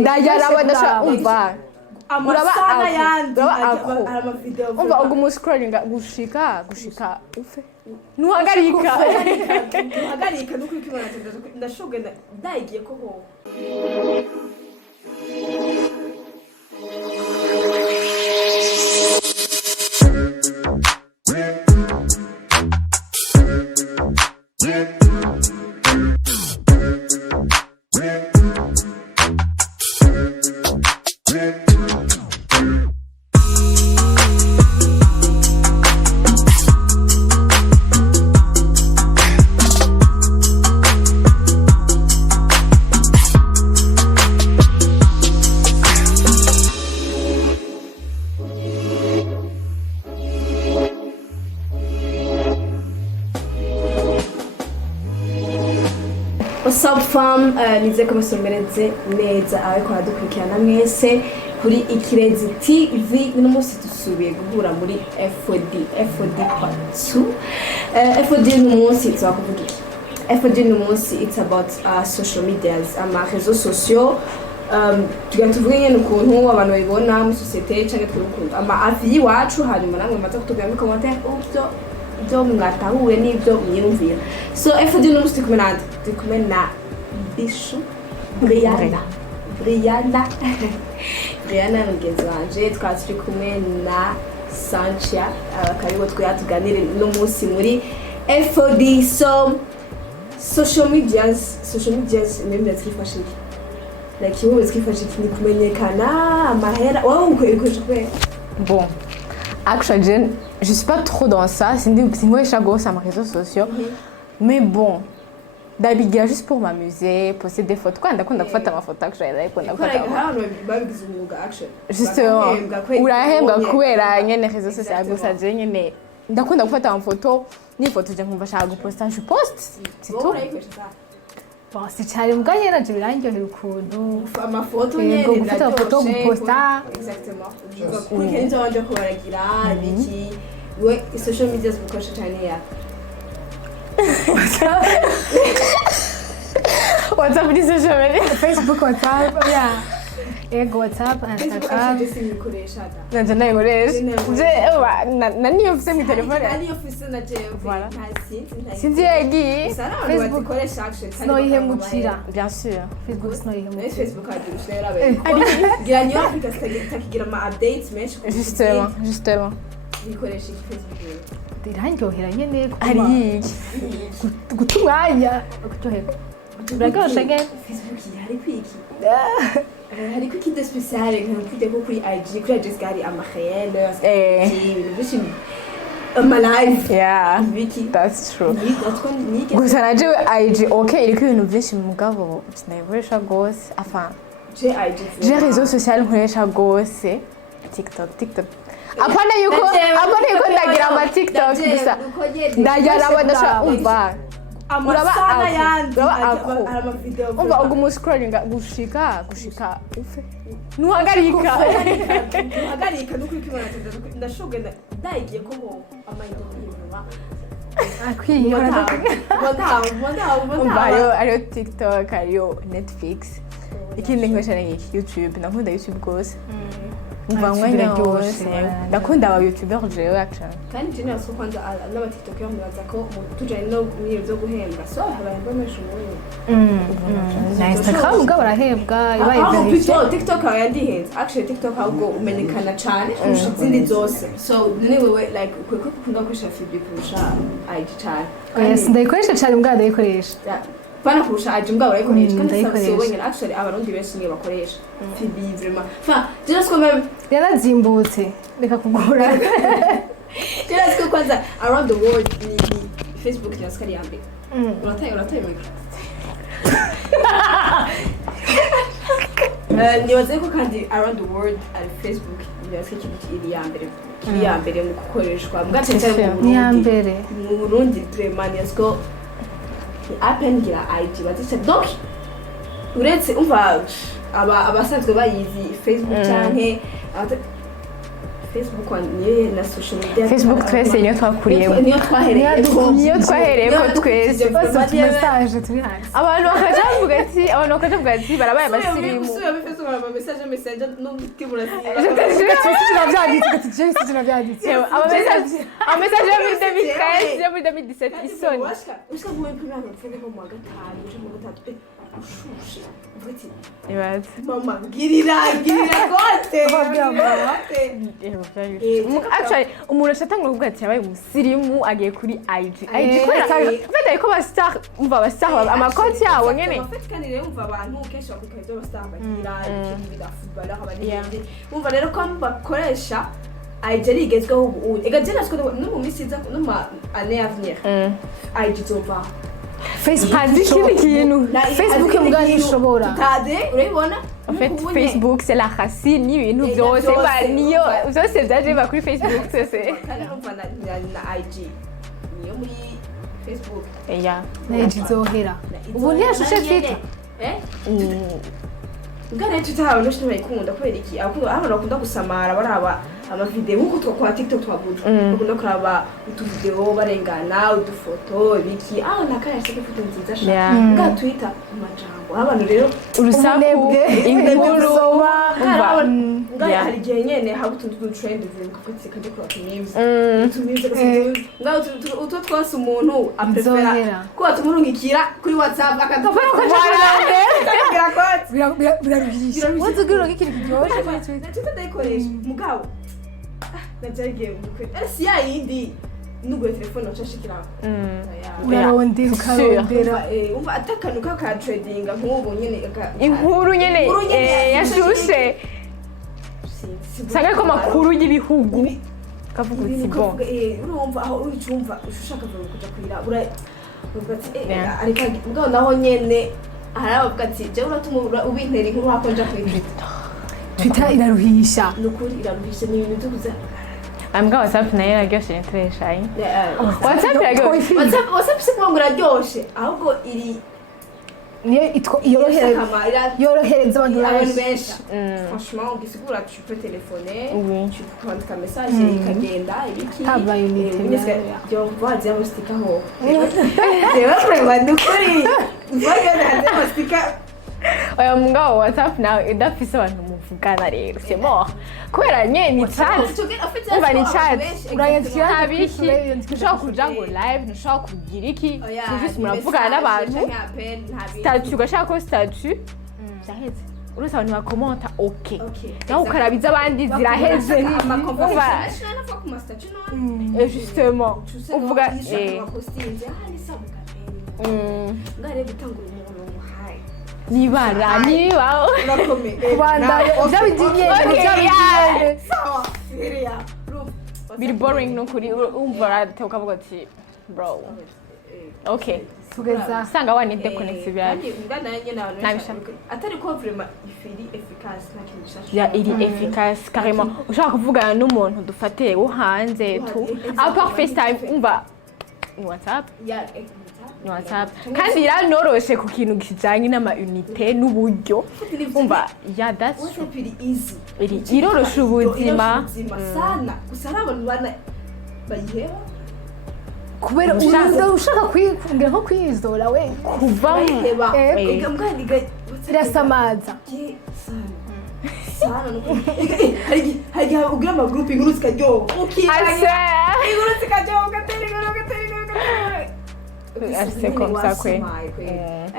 Ndajya abadasha umva amasana yandi araba video umva ugu muscrollinga gushika ufe nuhagarika nuko ikibona ndashobwe ndayigiye ko ho Fam nize ko musomereze neza ariko hadukurikirana mwese kuri Ikirezi TV n'umunsi dusubiye guhura muri F.O.D part 2. F.O.D n'umunsi twakuvuga iki? F.O.D n'umunsi it's about social medias ama réseaux sociaux tuvuge nyene ukuntu abantu babibona mu societe cyangwa twukunda ama avi wacu hanyuma namwe maze kutubwira mu commentaire ibyo mwatahuye n'ibyo mwiyumvira. So F.O.D n'umunsi tukumena Bishu Brianna mugenzi wanje twaturi kumwe na Zanje karibu twatuganire no munsi muri F.O.D. So social medias nimba twifashe iki like you twifashe iki kumenyekana amahera wowe ukoresha kwe bon actually je suis pas trop dans ça c'est moi chaque sur mes réseaux sociaux mais bon d'habitude juste pour m'amuser poster des photos quand ndakunda gufata amafoto actually ndakunda gufata babigize umwuga actually justement urahembwa kubera nyene réseaux sociaux gusa je nyene ndakunda gufata amafoto ni photo je nkumva shaka guposta je poste c'est tout bon c'est cyari muganye naje birangyohera ukuntu amafoto nyene gufata amafoto guposta exactement kuko kenzo wanje ko baragira biki we social media zikoresha cyane ya WhatsApp ni social media Facebook WhatsApp yeah ego WhatsApp Instagram nanje nayikoresha na niyo mfise mu telefone niyo mfise na je voilà sinzi yagiye Facebook koresha actually no ihemukira bien sûr Facebook no ihemukira Facebook gira niyo takigira ma updates menshi justement ikoresha Facebook irangyohera nyene ari guta umwanya kuryoherwa uragosha gene Facebook hari kwiki hari kwiki de spécial nk'ukide ko kuri IG kuri Jessica hari amahera ibintu my life yeah wiki that's true gusa naje IG okay iriko ibintu byinshi mu mugabo sinayiboresha gose enfin j'ai réseaux sociaux nkoresha gose TikTok apana yuko ndagira ama TikTok gusa ndajya abadasha umva amasana yandi araba video umva ugu muscrollinga gushika ufe nuhagarika nuko ikibona ndashobwe ndayigiye ko ho amayido umva ariyo TikTok ariyo Netflix ikindi nkoresha ni YouTube nakunda YouTube gose umva mwanya wose ndakunda aba YouTuber jewe actually kandi je naso kwanza n'aba TikToker mbaza ko tujanye no mwiyo zo guhembwa so habayemba mesho muri na Instagram ubwo barahembwa ibaye TikTok yandihenze actually TikTok ahubwo umenyekana cyane kurusha izindi zose so wewe like uko kunda gukoresha FB kurusha IG cyane yes ndayikoresha cyane mbwa ndayikoresha bana kurusha IG mbwa urayikoresha kandi sasa wewe actually abarundi benshi niyo bakoresha FB vraiment enfin just comme yarazimbutse reka kugura just ko kwanza around the world ni Facebook yaskari yambe urataye micro nibaze ko kandi around the world ari Facebook yaskari iri yambere mu gukoreshwa mbwace cyane mu Burundi vraiment yasko appen gira IG batse donc uretse umva abasanzwe bayizi Facebook cyane Facebook niye na social media Facebook twese niyo twakuriye niyo twahereye ko twese message turi hanze abantu bakavuga ati barabaye abasirimu message messenger n'umuti burasiba amessage yo muri 2013 yo muri 2017 isoni ushaka mu mpimira mfenge ko mu wa gatanu uje mu gatatu ushushe uvuga ibaze mama girira gote actually umuntu ashatangura kuvuga ati yabaye umusirimu agiye kuri IG kubera ufite ariko abastar umva abastar amakonti yabo nyene kandi rero umva abantu kenshi bakora ibyo abastar bagira ikintu biga football abandi umva rero ko bakoresha IG rigezweho ubu ega je natwe no mu minsi iza no ma année à venir IG zova Facebook mbwa nishobora tade urabibona en fait Facebook c'est la racine y'ibintu byose niyo byose byaje ba kuri Facebook c'est kandi umva na IG niyo muri Facebook ya neji zohera ubu ntiyashushe Twitter ngare tutahawe no shitwe ikunda kubera iki abantu bakunda gusamara baraba ama video nkuko two kwa TikTok twabuze bakunda kuraba utuvideo barengana udufoto ibiki nakaya shike foto nziza sha nga Twitter amajambo abantu rero urusaku inkuru ngaya hari gihe nyene haba utuntu trend vuga ko tsikajye kuri news tumize nga utwo twose umuntu aprefera ko atumurungikira kuri WhatsApp akatofera ko biraruhisha wazugiro nk'ikintu kiryoshye Twitter ndayikoresha mugabo najagiye mukwe si yindi nugo telefone wacashikira ukarondera umva atakanuka ka trading nk'ubu nyene inkuru nyene yashushe sanga ko makuru y'ibihugu kavuga uti bon urumva aho ucumva ushaka kuja kwira uvuga ati ariko mugabo naho nyene haravuga ati je uratuma ubintera inkuru hakonja kwira Twitter iraruhisha nukuri iraruhisha ni ibintu tuguza ambwa WhatsApp nayo iraryoshe ntireshaye WhatsApp iraryoshe WhatsApp si kuvuga ngo iraryoshe ahubwo iri niyo yorohereza abantu benshi franchement ugisigura tu peux téléphoner tu peux prendre un message ikagenda ibiki tabaye unite byo vazi abo stika ho rero prema nukuri vaga naze mastika oya mugabo WhatsApp nawe idafise abantu muvugana rero c'est mort kubera nye ni chat umva ni chat urayandikira ntabiki ushobora kuja ngo live ushobora kugira iki juste muravugana n'abantu statut ugashaka ko statut byaheze uretse abantu bakomenta ok nawe ukarabiza abandi ziraheze umva justement uvuga ngare gutangura umuntu muhaye nibara nibaho kubanda byabigiye sawa seriya biri boring no kuri umva rata ukavuga ati bro okay tugeza sanga wani deconnect bya ngana nyene abantu atari ko vraiment ifiri efficace nakintu gishasha ya iri efficace carrément ushaka kuvugana n'umuntu dufate wo hanze tu à part FaceTime umva WhatsApp WhatsApp kandi iranoroshe ku kintu kijanye n'ama unité n'uburyo umva ya that's easy iri iroroshe ubuzima sana gusara abantu bana bayiheba kubera ushaka kwifungira nko kwizora we kuva irasamaza sana hari ugira ama group inkuru zikaryoha inkuru zikaryoha ugatera c'est comme ça quoi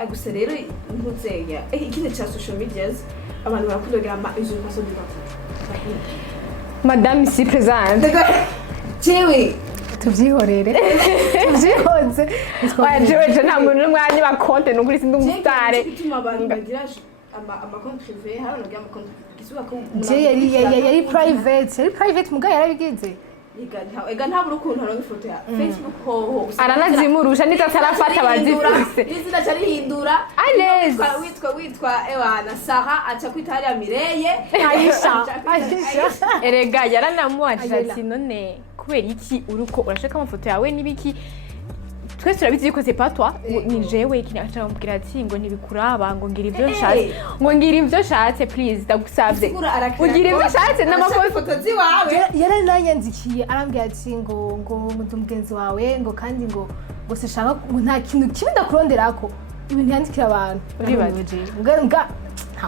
gusa rero ntuzeya ikindi cya social medias abantu barakunda ama usurpation du temps madame ici présente jewe tubyihorere tubyihoze jewe nta muntu n'umwanya wa konte n'ukuri sindi umusitare ituma abantu bagira ama compte privé hari no ama compte kisuba ko yari private mugabo yarabigize ega nta burukuntu haronka ifoto ya Facebook ho aranazimurusha nitatarafata bazifuse izina cyari hindura witwa ewana Sarah acha kwitari Mireye Aisha erega yaranamuaje ati none kubera iki uruko urashaka amafoto yawe nibiki twese turabizi ko c'est pas toi ni jewe kini acha mubwira ati ngo ntibikuraba ngo ngira ivyo nshatse ngo ngira ivyo nshatse please ndagusabye ugira ivyo nshatse n'amafoto ziwawe yarananyandikiye arambwira ati ngo mugenzi wawe ngo kandi ngo sishaka ngo nta kintu kibi ndakuronderako ibintu yandikira abantu uribaje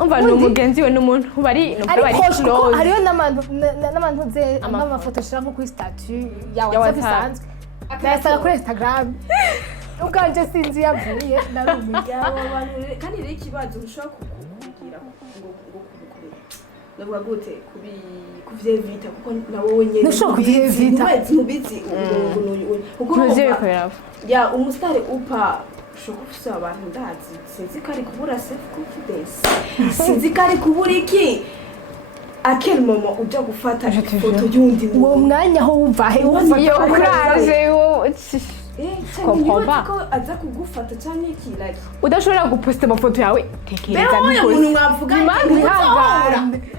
umva n'umugenzi we n'umuntu bari close hariyo n'abantu ze amafoto shira nko kuri statut ya WhatsApp bisanzwe akayasanga kuri Instagram ukanje sinzi yavuye narumiga kandi rero ikibazo ushobora kugira ngo ndavuga gute kuvyevita kuko nawo nyene nushobora kuvyevita mubizi kuko ya umusitari upa ushobora abantu ndazi sinzi ko ari kubura self confidence sinzi ko ari kubura iki akel moment uja gufata ifoto y'undi uwo mwanya aho wumva iyo kuraje kompa ko aza kugufata cyane ikiraki udashobora guposta amafoto yawe tekereza n'uko umuntu mwavuganye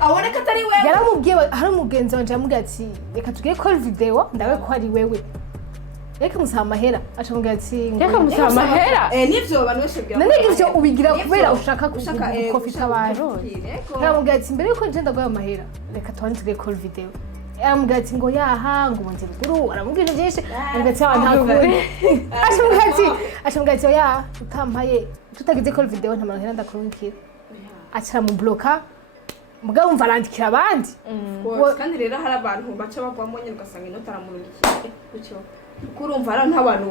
abone ko atari wewe yaramubwiye hari umugenzi wanje yamubwiye ati reka tugiye call video ndawe ko ari wewe reka musaba amahera acamubwira ati reka musaba amahera nivyo abantu bose bya none ivyo ubigira kubera ushaka gukofita abantu yaramubwira ati mbere yuko nje ndaguha amahera reka twandike call video amubwira ati ngo yaha ngo bonze ruguru aramubwira byinshi amubwira ati ntakure acamubwira ati ya utampaye tutagize call video nta mahera ndakurungikira acara mu bloka mugabo umva arandikira abandi kandi rero hari abantu baca bagwamo nyine ugasanga inota aramurungikiye gutyo kurumva ari nk'abantu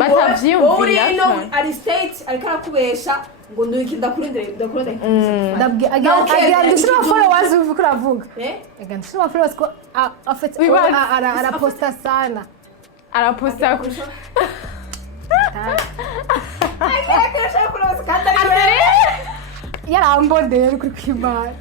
batavyiyumvira ari state ariko arakubesha ngo ndakurindire agira ndishira followers uvuga uravuga agira ndishira followers ko afite araposta sana araposta yarambondeye kuri kwimara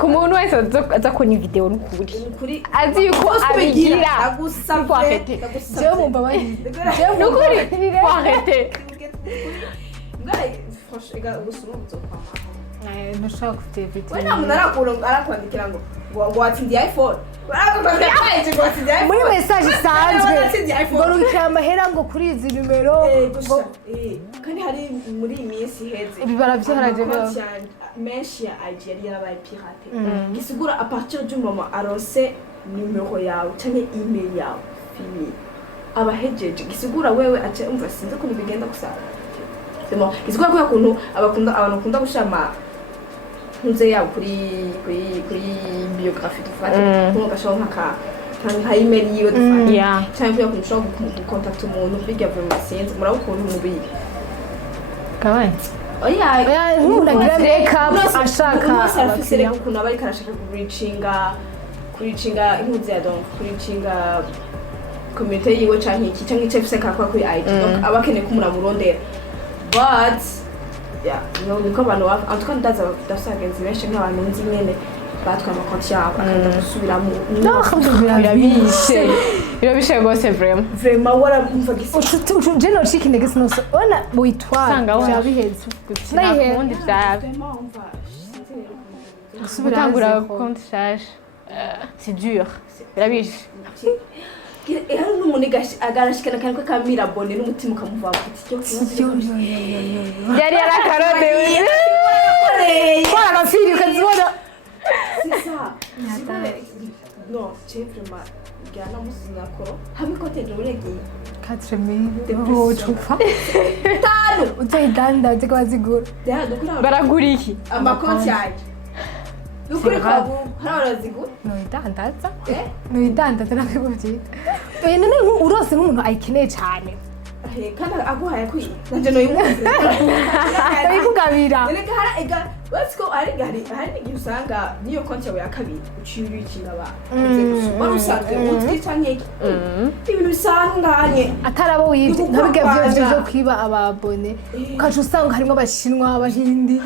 ku muntu wese aza kubona video n'ukuri azi yuko abigira agusabye jewe mumba bari n'ukuri arrête ntushaka kufite video we nta muntu arakwandikira ngo watsindiye iPhone muri message isanzwe ngo rungikira amahera ngo kuri izi numero kandi hari muri iyi minsi iheze ibibara byaraje menshi ya IG yari yarabaye pirate gisigura a partir du moment arose numero yawe cyangwa email yawe fini abahejeje gisigura wewe ace umva sinzi ko bigenda gusa semo gisigura ko yakuntu abantu bakunda gushama nze yawe kuri biography dufate nko gashonka nka email yiwe dufate cyangwa yakuntu ushobora gukontakta umuntu bijya vuba sinzi muraho ukuntu mubi kabaye oya ntunagira makeup ashaka abakiriya ukuntu abari karashaka kuricinga impuzu ya donc kuricinga community yiwe cyangwa iki cyangwa icyo fise kakwa kuri IG donc abakeneye kumurondera but niko abantu en tout cas ndaza dasagenzi benshi nk'abantu nzi nyene batwa amakonti yabo akanda gusubiramo birabishe gose vraiment waramva gisi je no chicken niggas no ona witwa byabiheze nayihe byawe gutangura compte charge c'est dur birabishe hari n'umuntu agarashikana kandi ko kamira abone n'umutima ukamuva ku cyo yari yarakarode kwa gafiri ukazibona sisa no chefrema gana musinakoro habikoteje urege 4000 ucupa tano utayidanda zigwazigura baragura iki amakonti yaje nukuri kwabu hararazigura noyidandaza noyidandaza nakubwira none urose nk'umuntu ayikeneye cyane kandi aguhaye kwi nanje noyimuze ayikugabira none ega let's go ari usanga niyo konti yawe ya kabiri uciye ikinga ba wari usanzwe utwi canke ibintu bisanganye atarabo yivye ntabige byo kwiba ababone ukaje usanga harimo abashinwa abahindi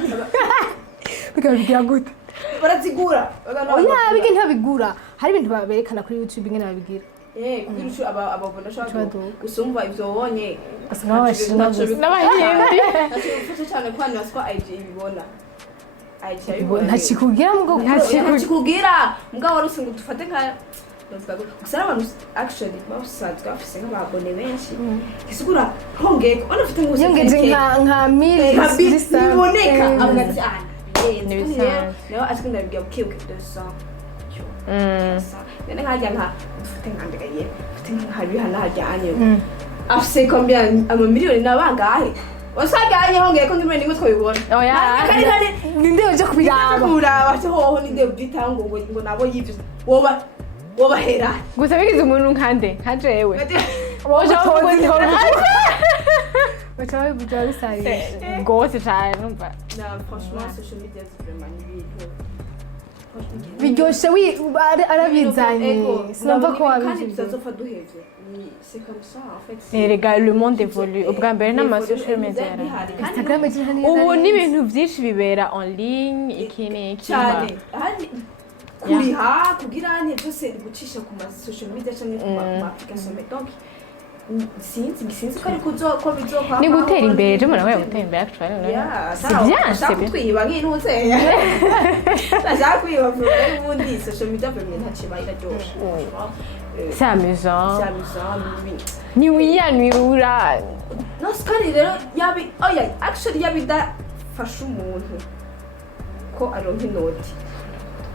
bigabigira gute barazigura oya bige ntabigura hari ibintu baberekana kuri YouTube ingene babigira kugira ucu ababona shaka gusumva ivyo wonye asanga abashinwa n'abahindi ufite cyane kwani waswa IG ibibona ntakikugira mugabo waruse ngo dufate nka gusa abantu actually basanzwe bafise nk'ababone benshi gisigura hongeye ko anafite ngo yongeje nka 1000 biboneka amugati nayo askunda biga ukiuke dosa nene nkajya nka dufite nkandegaye dufite nka bihana hajyanye afise combien amamiliyoni nabangahe wasaganye hongeye ko ndimwe nimwe twabibona oya kandi ninde uje kubiraba kuraba cyo hoho ninde bitango ngo nabo yivyo woba hera gusa bigize umuntu nka jewe woje tozi bacha bibuja bisari gose cyane numva na franchement social media c'est vraiment ibintu biryoshe arabizanye sinumva ko kandi wabizi bizazofa duhevye c'est comme ça en fait mais regarde le monde évolue ubwa mbere n'ama social media Instagram ije ubu ni ibintu byinshi bibera en ligne ikini cyane ahandi kuriha kugira ane byose gucisha ku ma social media cyangwa ku ma application donc sinzi ko ariko ko bizoka ni gutera imbere je mwana wawe gutera imbere actually c'est bien c'est bien twiba nk'intuze ndaja kwiba ubundi social media vraiment ntakiba iraryoshe c'est amusant c'est amusant ni wiyanura no skari rero yabi oya actually yabida fasha umuntu ko aronka inoti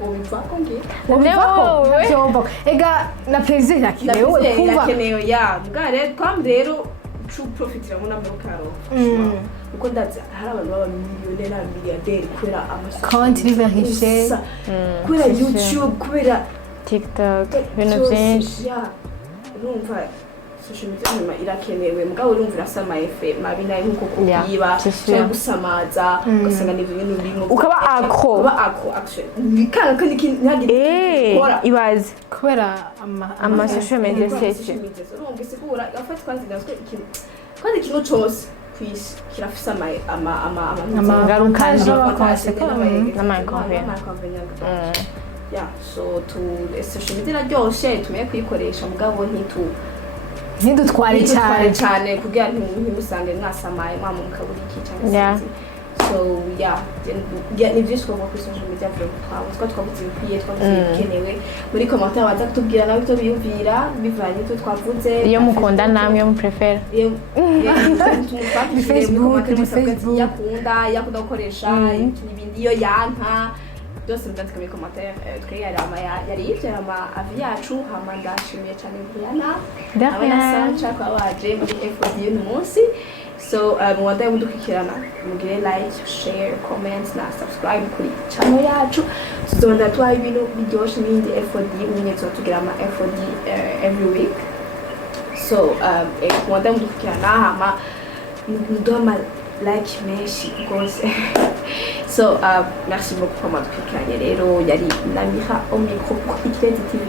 ubiva ko ngiye ubiva ega na plaisir yakinewe kuva yakenewe ya bware twam rero chu profitira mu namba karo uko ndazi hari abantu baba miliyoneri na milliardaire kubera konti riverishe kubera YouTube kubera TikTok ibintu byinshi urumva social media nyuma irakenewe mugabo urumva irasama efe mabi nayo nkuko kuyiba cyangwa gusamaza ugasanga ni ibintu birimo ukaba ako actually bikanga kandi ntihagire gukora ibaze kubera ama social media sese urumva isigura afata twazigaswe ikintu kandi ikintu cyose kwisi kirafisa ama ngaruka n'amainconvénients yeah so to social media iraryoshe tumenye kuyikoresha mugabo ntidutware cyane kugira ntimusange mwasamaye mwamukabura iki cyangwa so yeah ni byinshi twavuga kuri social media twavuze bikwiye twavuze bikenewe muri commentaire baza kutubwira nawe icyo biyumvira bivanye n'icyo twavuze iyo mukunda namwe mu prefer Facebook yakunda gukoresha ibindi iyo yanka byose mbyandika muri commentaire yari yivyo avi yacu hama ndashimiye cyane Briana abanasancha kwa waje muri F.O.D uyu munsi so muwadaye mudukikirana mugire like share comment na subscribe kuri channel yacu tuzonda twa ibintu biryoshe n'indi F.O.D umenye tugira ama F.O.D every week so muwadaye mudukikirana hama mudoma like menshi rwose so merci beaucoup pour votre clic. Yari Namira au micro pour F.O.D TV.